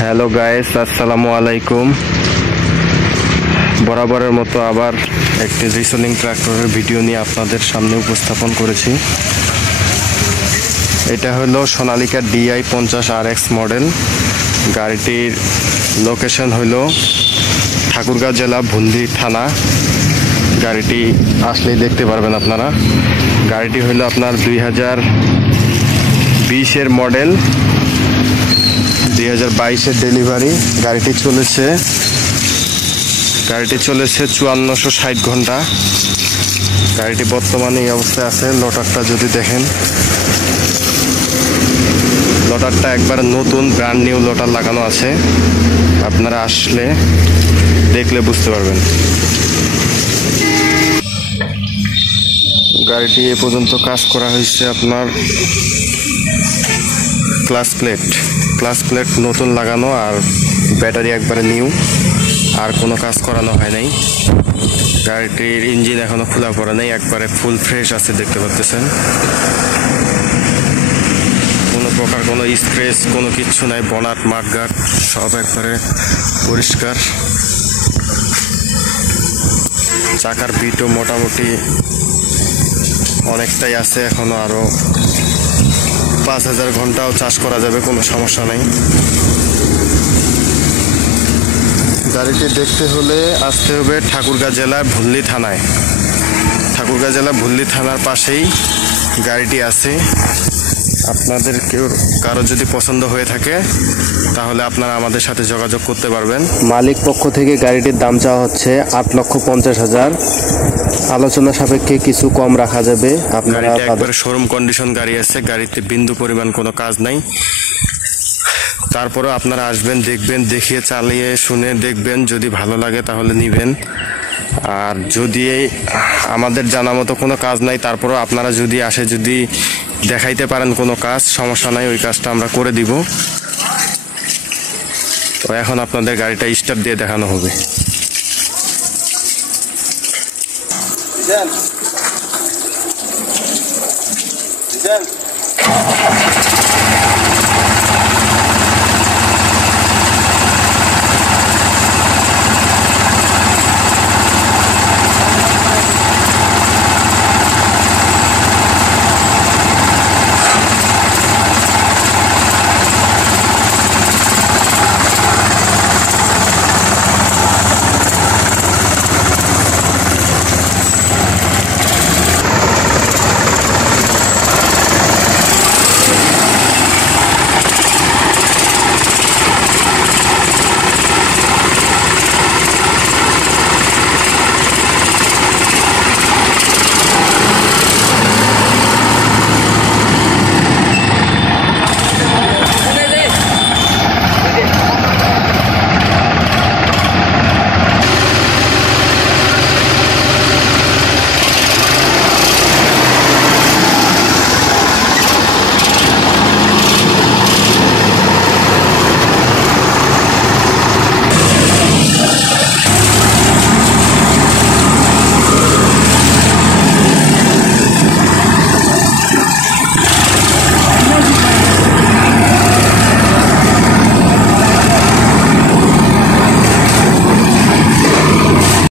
Hello guys, আসসালামু আলাইকুম। বরাবরের মতো আবার একটি রিসোলিং ট্রাক্টরের ভিডিও নিয়ে আপনাদের সামনে উপস্থাপন করেছি। এটা হলো সোনালিকা DI 50 RX মডেল। গাড়িটির লোকেশন হলো ঠাকুরগাঁও জেলা ভুন্দি থানা। গাড়িটি আসলেই দেখতে পারবেন আপনারা। গাড়িটি হলো আপনার 2020-এর মডেল, 2022-এর ডেলিভারি। গাড়িটি চলেছে 5460 ঘন্টা। গাড়িটি বর্তমানে এই অবস্থায় আছে। লোটারটা যদি দেখেন, লোটারটা একবার নতুন ব্র্যান্ড নিউ লোটার লাগানো আছে। আপনারা আসলে দেখলে বুঝতে পারবেন। গাড়িটি এ পর্যন্ত কাজ করা হয়েছে আপনার ক্লাস প্লেট নতুন লাগানো, আর ব্যাটারি একবারে নিউ, আর কোনো কাজ করানো হয় নাই। গাড়িটির ইঞ্জিন এখনো খোলা পড়ে নাই, একবারে ফুল ফ্রেশ আছে, দেখতে পাচ্ছেন। কোনো প্রকার কোনো স্ক্র্যাচ কোনো কিচ্ছু নাই। বনাট মাঠঘাট সব একবারে পরিষ্কার। চাকার বিটও মোটামুটি অনেকটাই আছে, এখনো আরো 5000 ঘন্টাও চাষ করা যাবে, কোনো সমস্যা নাই। গাড়িটি দেখতে হলে আসতে হবে ঠাকুরগাঁও জেলার ভুল্লি থানায়। ঠাকুরগাঁও জেলা ভুল্লি থানার পাশেই গাড়িটি আছে। আপনাদের কারো যদি পছন্দ হয়ে থাকে তাহলে আপনারা আমাদের সাথে যোগাযোগ করতে পারবেন। মালিক পক্ষ থেকে গাড়িটির দাম চাওয়া হচ্ছে 8,50,000। আলোচনা সাপেক্ষে কিছু কম রাখা যাবে। আপনারা একবারে শোরুম কন্ডিশন গাড়ি আছে, গাড়িতে বিন্দু পরিমাণ কোনো কাজ নাই। তারপরে আপনারা আসবেন, দেখবেন, দেখিয়ে চালিয়ে শুনে দেখবেন। যদি ভালো লাগে তাহলে নিবেন। আর যদি আমাদের জানা মতো কোনো কাজ নাই, তারপরও আপনারা যদি আসে, যদি দেখাইতে পারেন কোনো কাজ, সমস্যা নাই, ওই কাজটা আমরা করে দিব। তো এখন আপনাদের গাড়িটা স্টার্ট দিয়ে দেখানো হবে। Güzel.